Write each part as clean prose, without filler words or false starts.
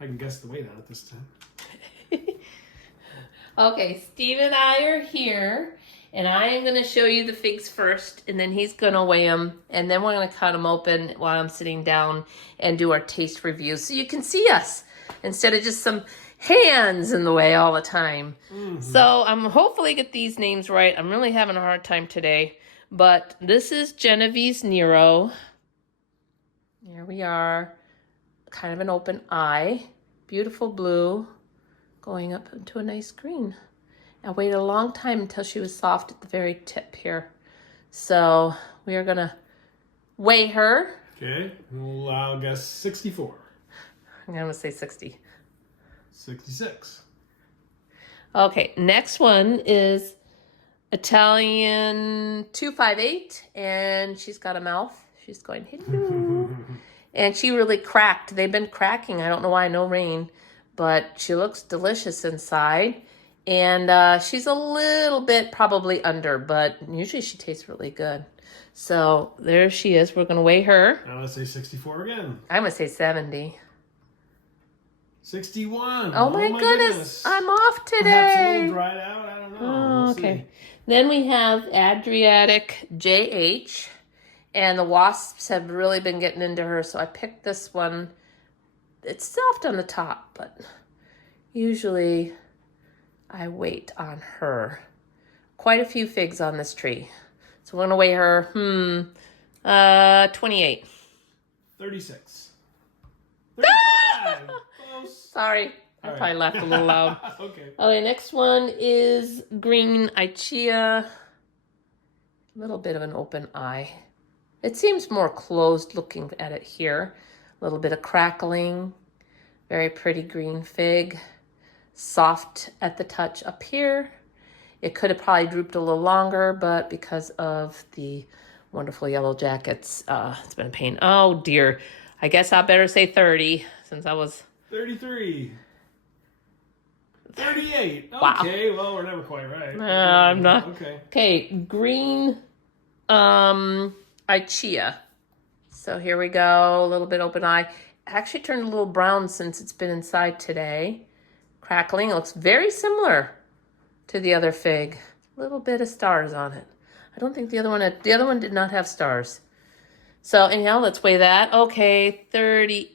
I can guess the weight on it this time. Okay, Steve and I are here, and I am going to show you the figs first, and then he's going to weigh them, and then we're going to cut them open while I'm sitting down and do our taste review so you can see us instead of just some hands in the way all the time. So I'm hopefully get these names right. I'm really having a hard time today, but this is Genevieve's Nero. Here we are, kind of an open eye, beautiful blue, going up into a nice green. I waited a long time until she was soft at the very tip here. So we are gonna weigh her. Okay, well, I'll guess 64. I'm gonna say 60. 66. Okay, next one is Italian 258, and she's got a mouth. She's going, hello. And she really cracked. They've been cracking. I don't know why, no rain. But she looks delicious inside. And she's a little bit probably under, but usually she tastes really good. So there she is. We're going to weigh her. Now let's say 64 again. I'm going to say 70. 61. Oh my goodness. I'm off today. Perhaps a little dried out. I don't know. Oh, okay. Then we have Adriatic JH. And the wasps have really been getting into her. So I picked this one. It's soft on the top, but usually I wait on her. Quite a few figs on this tree. So we're going to weigh her, 28. 36. 35. Close. Sorry, I probably laughed a little loud. Okay. Okay, next one is green Ichia. A little bit of an open eye. It seems more closed looking at it here. A little bit of crackling. Very pretty green fig. Soft at the touch up here. It could have probably drooped a little longer, but because of the wonderful yellow jackets, it's been a pain. Oh dear. I guess I better say 30 since I was... 33. 38. Wow. Okay, well, we're never quite right. I'm not. Okay. Okay, green Ichia. So here we go, a little bit open eye. Actually turned a little brown since it's been inside today. Crackling, looks very similar to the other fig. A little bit of stars on it. I don't think the other one did not have stars. So anyhow, let's weigh that. Okay, 40.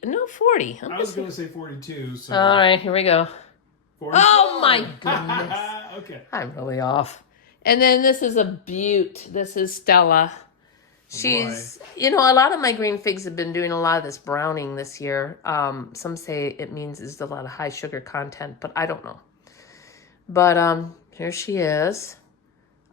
I was going to say 42. So. All right, here we go. 44. Oh my goodness. Okay. I'm really off. And then this is a beaut. This is Stella. She's, a lot of my green figs have been doing a lot of this browning this year. Some say it means there's a lot of high sugar content, but I don't know. But here she is.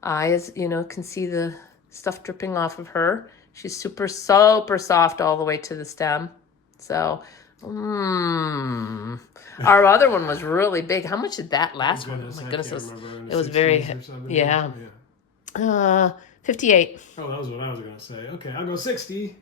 Eyes, can see the stuff dripping off of her. She's super soft all the way to the stem. So, our other one was really big. How much did that last one? Oh my goodness, it was very, yeah. 58. Oh, that was what I was going to say. Okay, I'll go 60.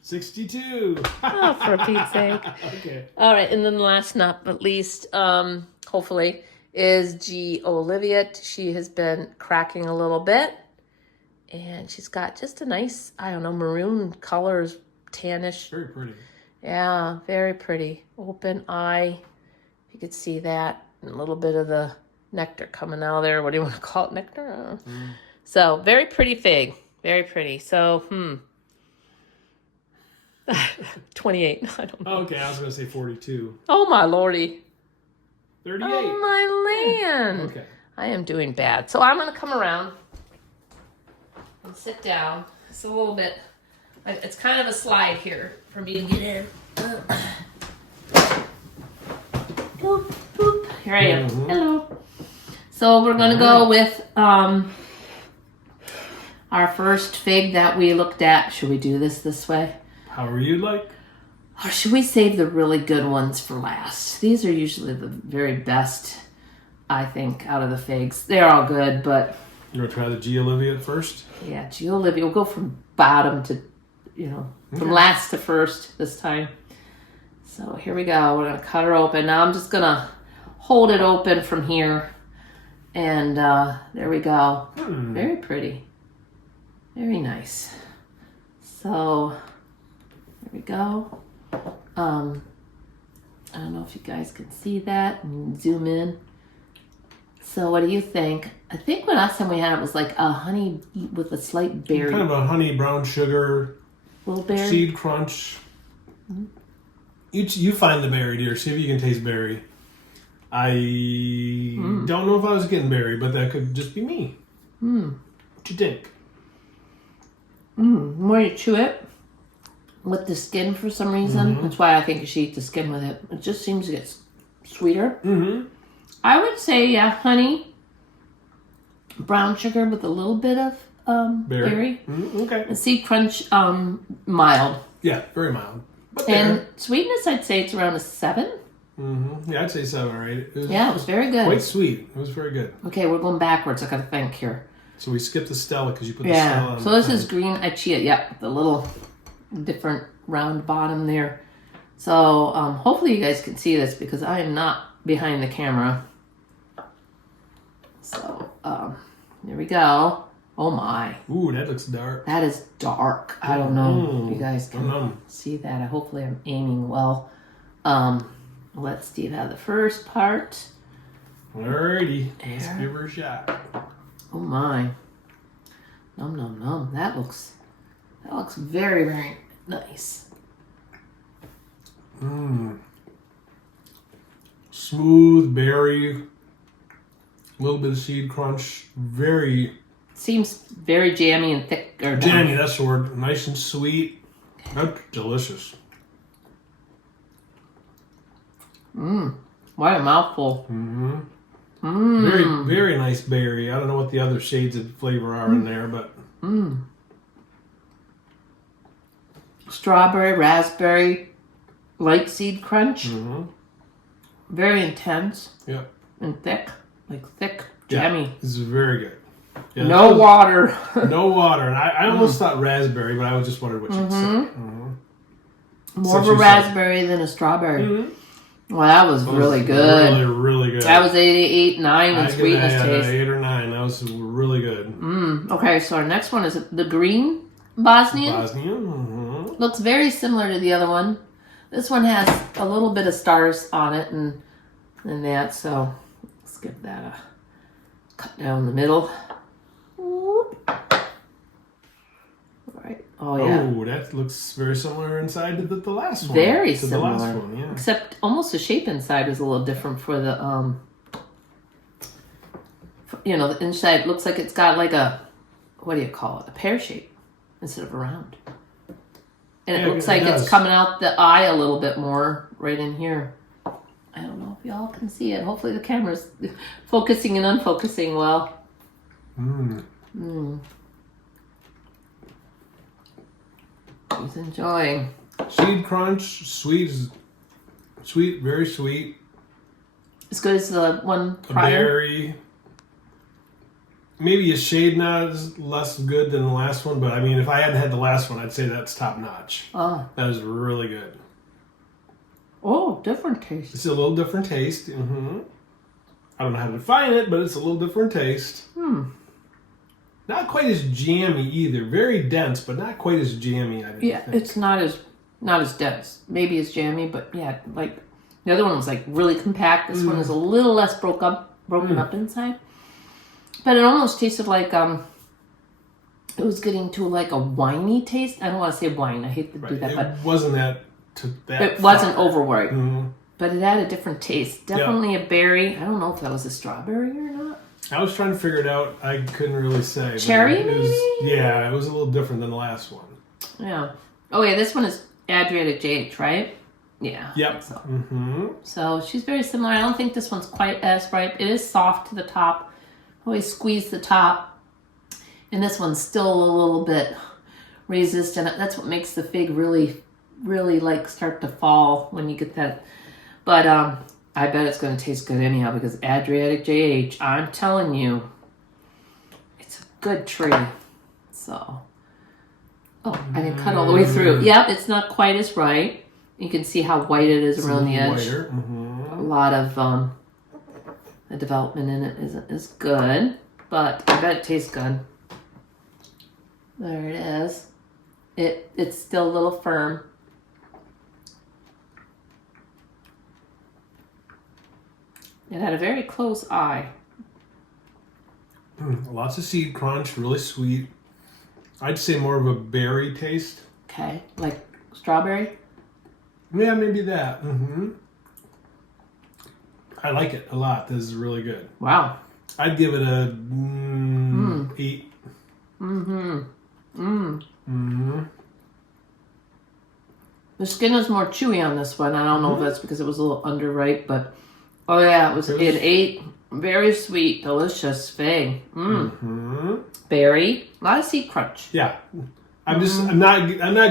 62. Oh, for Pete's sake. Okay. All right, and then last not but least, hopefully, is G. Oliviet. She has been cracking a little bit. And she's got just a nice, maroon colors, tannish. Very pretty. Yeah, very pretty. Open eye. You could see that. And a little bit of the nectar coming out of there. What do you want to call it? Nectar? So, very pretty fig. Very pretty. So, 28. I don't know. Okay, I was going to say 42. Oh, my lordy. 38. Oh, my land. Okay. I am doing bad. So, I'm going to come around and sit down. It's a little bit, it's kind of a slide here for me to get in. Boop, boop. Here I am. Hello. So we're going to go with our first fig that we looked at. Should we do this way? However you'd like. Or should we save the really good ones for last? These are usually the very best, I think, out of the figs. They're all good, but... You want to try the G. Olivia first? Yeah, G. Olivia. We'll go from bottom to, from last to first this time. So here we go. We're going to cut her open. Now I'm just going to hold it open from here. And there we go. Very pretty. Very nice. So there we go. I don't know if you guys can see that and zoom in. So what do you think? I think the last time we had it was like a honey with a slight berry. Kind of a honey brown sugar, Little berry. seed crunch. You find the berry, dear. See if you can taste berry. I don't know if I was getting berry, but that could just be me. What you think? The more you chew it with the skin for some reason, that's why I think you should eat the skin with it. It just seems to get sweeter. I would say, yeah, honey, brown sugar with a little bit of berry. Okay. The seed crunch, mild. Yeah, very mild. But And sweetness, I'd say it's around a 7. Yeah, I'd say 7 or 8. It was very good. Quite sweet. It was very good. Okay, we're going backwards. I gotta think here. So we skipped the Stella because you put the Stella on. So this is green Achia. Yep, the little different round bottom there. So hopefully you guys can see this because I am not behind the camera. So there we go. Oh my. Ooh, that looks dark. That is dark. I don't know if you guys can see that. Hopefully I'm aiming well. Let Steve have the first part. Alrighty. Let's give her a shot. Oh my. Nom nom nom. That looks very, very nice. Smooth berry. A little bit of seed crunch. Very Seems very jammy and thick. jammy, that's the word. Nice and sweet. That's delicious. What a mouthful. Very, very nice berry. I don't know what the other shades of flavor are in there, but Strawberry, raspberry, light seed crunch. Very intense. Yeah. And thick. Like thick, jammy. Yeah, this is very good. Yeah, no water. No water. And I almost thought raspberry, but I was just wondering what you'd say. More of a raspberry than a strawberry. Well, that was really good. Really, really good. That was 8, 9 in sweetness taste. 8 or 9. That was really good. Okay, so our next one is the green Bosnian. Bosnian. Looks very similar to the other one. This one has a little bit of stars on it and that, so let's give that a cut down the middle. All right. Oh, yeah. Oh, that looks very similar inside to the last one. Very to similar. the last one, yeah. Except almost the shape inside is a little different for the, the inside looks like it's got like a, what do you call it? A pear shape instead of a round. And it looks like it's coming out the eye a little bit more right in here. I don't know if y'all can see it. Hopefully the camera's focusing and unfocusing well. He's enjoying. Seed crunch, sweet, very sweet. As good as the one prior. Berry. Maybe a shade not as less good than the last one, but I mean, if I hadn't had the last one, I'd say that's top notch. Oh. That is really good. Oh, different taste. It's a little different taste. I don't know how to define it, but it's a little different taste. Not quite as jammy either. Very dense, but not quite as jammy. I think. It's not as dense. Maybe as jammy, but yeah, like the other one was like really compact. This one is a little less broken up inside. But it almost tasted like it was getting to like a winey taste. I don't want to say wine. I hate to do that, but it wasn't that. It wasn't overwhelming, but it had a different taste. Definitely a berry. I don't know if that was a strawberry or not. I was trying to figure it out. I couldn't really say. Cherry, maybe? Yeah, it was a little different than the last one. Yeah. Oh, yeah, this one is Adriatic JH, right? Yeah. Yep. So. So she's very similar. I don't think this one's quite as ripe. It is soft to the top. Always squeeze the top. And this one's still a little bit resistant. That's what makes the fig really, really like start to fall when you get that. But I bet it's going to taste good anyhow because Adriatic JH, I'm telling you, it's a good tree. So, I didn't cut all the way through. Yep, it's not quite as ripe. You can see how white it is around the edge. A lot of the development in it is good, but I bet it tastes good. There it is. It's still a little firm. It had a very close eye. Lots of seed crunch, really sweet. I'd say more of a berry taste. Okay, like strawberry? Yeah, maybe that. I like it a lot. This is really good. Wow. I'd give it a 8. The skin is more chewy on this one. I don't know if that's because it was a little underripe, but oh yeah, it was an 8. Very sweet, delicious fig. Berry, a lot of seed crunch. Yeah, I'm not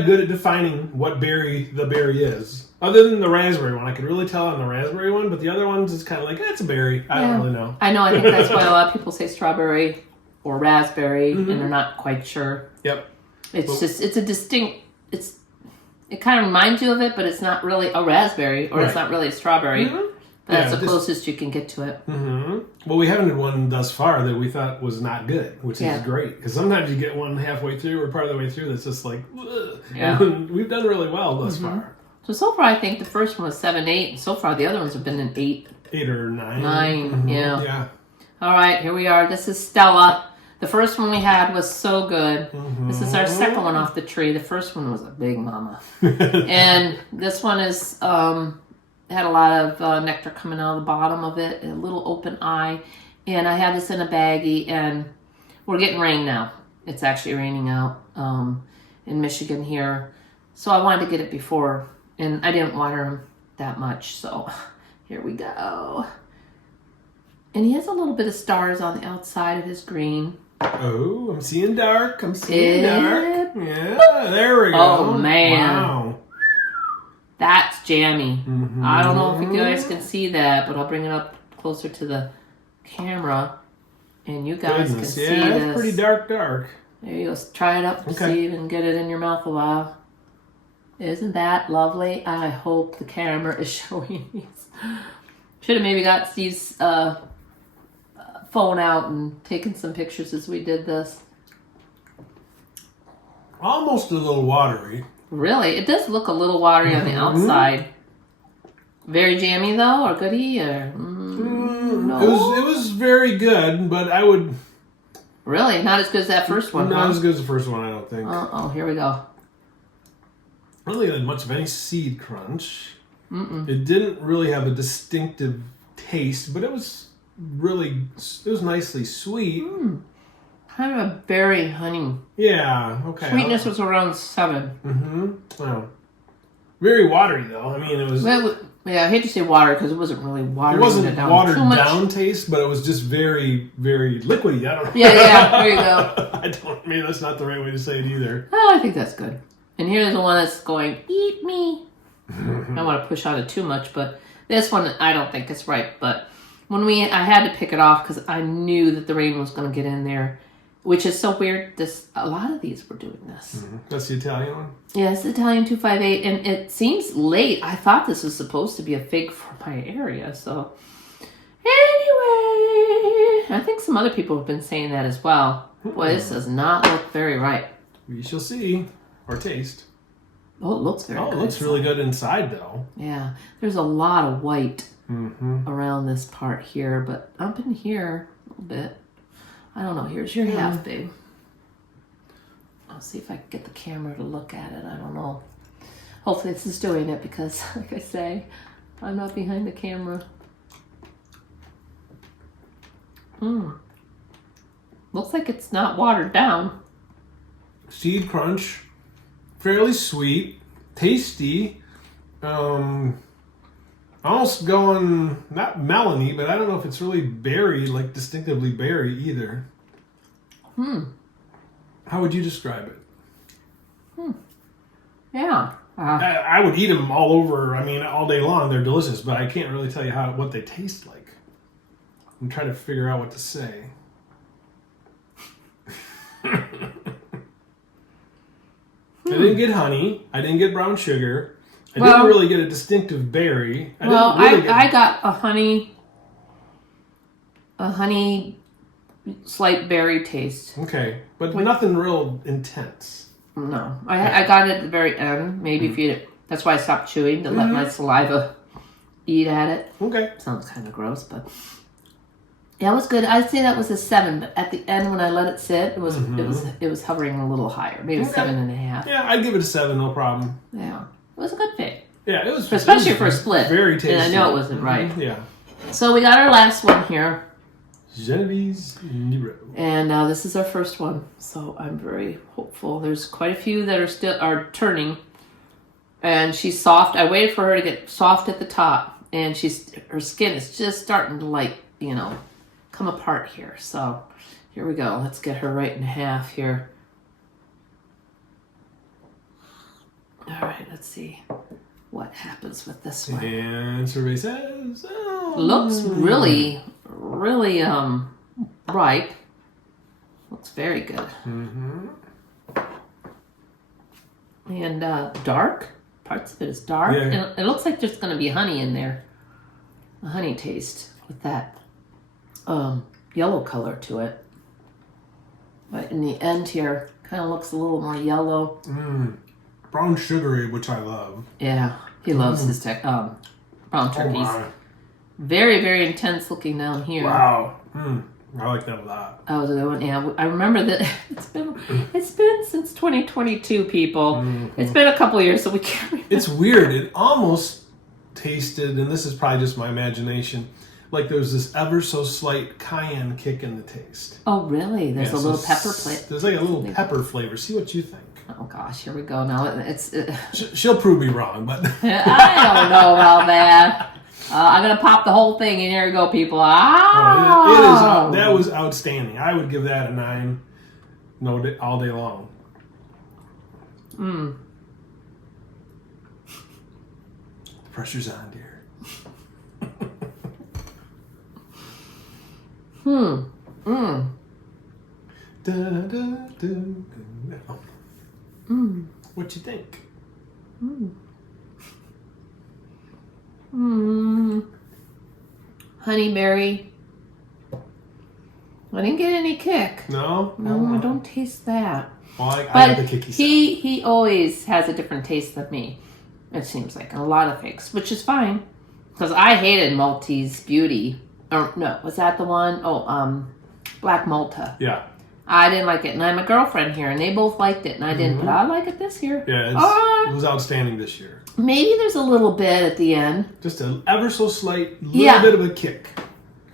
good at defining what berry the berry is. Other than the raspberry one, I could really tell on the raspberry one, but the other ones it's kind of like it's a berry. I don't really know. I know. I think that's why a lot of people say strawberry or raspberry, and they're not quite sure. Yep. It's a distinct. It kind of reminds you of it, but it's not really a raspberry, or it's not really a strawberry. That's the closest you can get to it. Well, we haven't had one thus far that we thought was not good, which is great. Because sometimes you get one halfway through or part of the way through that's just like, ugh. Yeah. We've done really well thus far. So far, I think the first one was 7, 8, and so far the other ones have been an 8. 8 or 9. 9, yeah. All right, here we are. This is Stella. The first one we had was so good. This is our second one off the tree. The first one was a big mama. And this one is had a lot of nectar coming out of the bottom of it, a little open eye. And I had this in a baggie, and we're getting rain now. It's actually raining out in Michigan here. So I wanted to get it before, and I didn't water him that much. So here we go. And he has a little bit of stars on the outside of his green. Oh, I'm seeing dark. I'm seeing dark. Yeah, there we go. Oh, man. Wow. That's jammy. I don't know if you guys can see that, but I'll bring it up closer to the camera. And you guys can see this. It's pretty dark. There you go. Try it up to see if you can get it in your mouth a while. Isn't that lovely? I hope the camera is showing these. Should have maybe got Steve's phone out and taken some pictures as we did this. Almost a little watery. Really? It does look a little watery on the outside. Very jammy though, or goody, or no? It was very good, but I would... Really? Not as good as that first one, Not as good as the first one, I don't think. Oh, here we go. I don't really had much of any seed crunch. It didn't really have a distinctive taste, but it was nicely sweet. Kind of a berry honey. Yeah, okay. Sweetness was around 7. Wow. Very watery though. I mean, it was... Yeah, I hate to say water because it wasn't really watering it wasn't it down watered too much. down taste, but it was just very, very liquidy. I don't know. Yeah, there you go. Maybe that's not the right way to say it either. Oh, I think that's good. And here's the one that's going, eat me. I don't want to push on it too much, but this one I don't think is right. But I had to pick it off because I knew that the rain was going to get in there, which is so weird. A lot of these were doing this. That's the Italian one? Yeah, it's Italian 258, and it seems late. I thought this was supposed to be a fig for my area, so anyway, I think some other people have been saying that as well. Boy, this does not look very ripe. We shall see, or taste. Oh, it looks very good. Oh, it looks really good inside, though. Yeah, there's a lot of white around this part here, but up in here a little bit. I don't know. Here's your half big. I'll see if I can get the camera to look at it. I don't know. Hopefully this is doing it because, like I say, I'm not behind the camera. Looks like it's not watered down. Seed crunch. Fairly sweet. Tasty. Almost going, not melony, but I don't know if it's really berry, like distinctively berry either. How would you describe it? Yeah. I would eat them all over, all day long. They're delicious, but I can't really tell you what they taste like. I'm trying to figure out what to say. I didn't get honey. I didn't get brown sugar. I didn't really get a distinctive berry. I got a honey slight berry taste. Okay, but nothing real intense. No, I got it at the very end. Maybe that's why I stopped chewing to let my saliva eat at it. Okay. Sounds kind of gross, but yeah, it was good. I'd say that was a 7, but at the end when I let it sit, it was hovering a little higher, maybe 7.5. Yeah, I'd give it a 7, no problem. Yeah, it was a good fig. Yeah, it was, especially for a split. Very tasty. And I know it wasn't right. Yeah. So we got our last one here. Genevieve's Nero. And this is our first one, so I'm very hopeful. There's quite a few that are turning, and she's soft. I waited for her to get soft at the top, and her skin is just starting to come apart here. So here we go. Let's get her right in half here. All right, let's see what happens with this one. And survey says, looks really ripe. Looks very good. And dark. Parts of it is dark. Yeah. And it looks like there's going to be honey in there. A honey taste with that yellow color to it. But in the end here, kind of looks a little more yellow. Brown sugary, which I love. Yeah, he loves his brown turkeys. Oh, very, very intense looking down here. wow. I like that a lot. That was a good one. Yeah, I remember that it's been since 2022, people. It's been a couple of years, so we can't remember. It's weird. It almost tasted, and this is probably just my imagination, like there was this ever so slight cayenne kick in the taste. Oh, really? There's a little pepper flavor. There's like a little pepper flavor. See what you think. Oh gosh, here we go. Now it's. She'll prove me wrong, but I don't know about that. I'm gonna pop the whole thing, and here we go, people. That was outstanding. I would give that a 9. All day long. The pressure's on, dear. Da, da, da, da. What you think? Honeyberry. I didn't get any kick. No? No, I don't taste that. Well, I But have the kicky side. he always has a different taste than me. It seems like a lot of things, which is fine. Because I hated Maltese Beauty. Or no, was that the one? Oh, Black Malta. Yeah. I didn't like it, and I have a girlfriend here, and they both liked it, and I didn't. But I like it this year. Yeah, it was outstanding this year. Maybe there's a little bit at the end. Just an ever so slight little bit of a kick.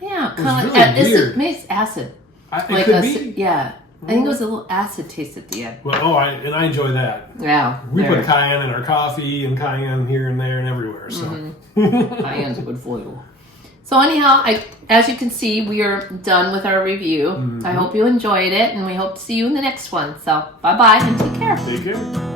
Yeah, It was kind of really weird. Maybe it's acid. It could be. Yeah, I think it was a little acid taste at the end. Well, I enjoy that. Yeah, We put cayenne in our coffee and cayenne here and there and everywhere. So cayenne's a good flavor. So anyhow, as you can see, we are done with our review. I hope you enjoyed it, and we hope to see you in the next one. So bye-bye and take care. Take care.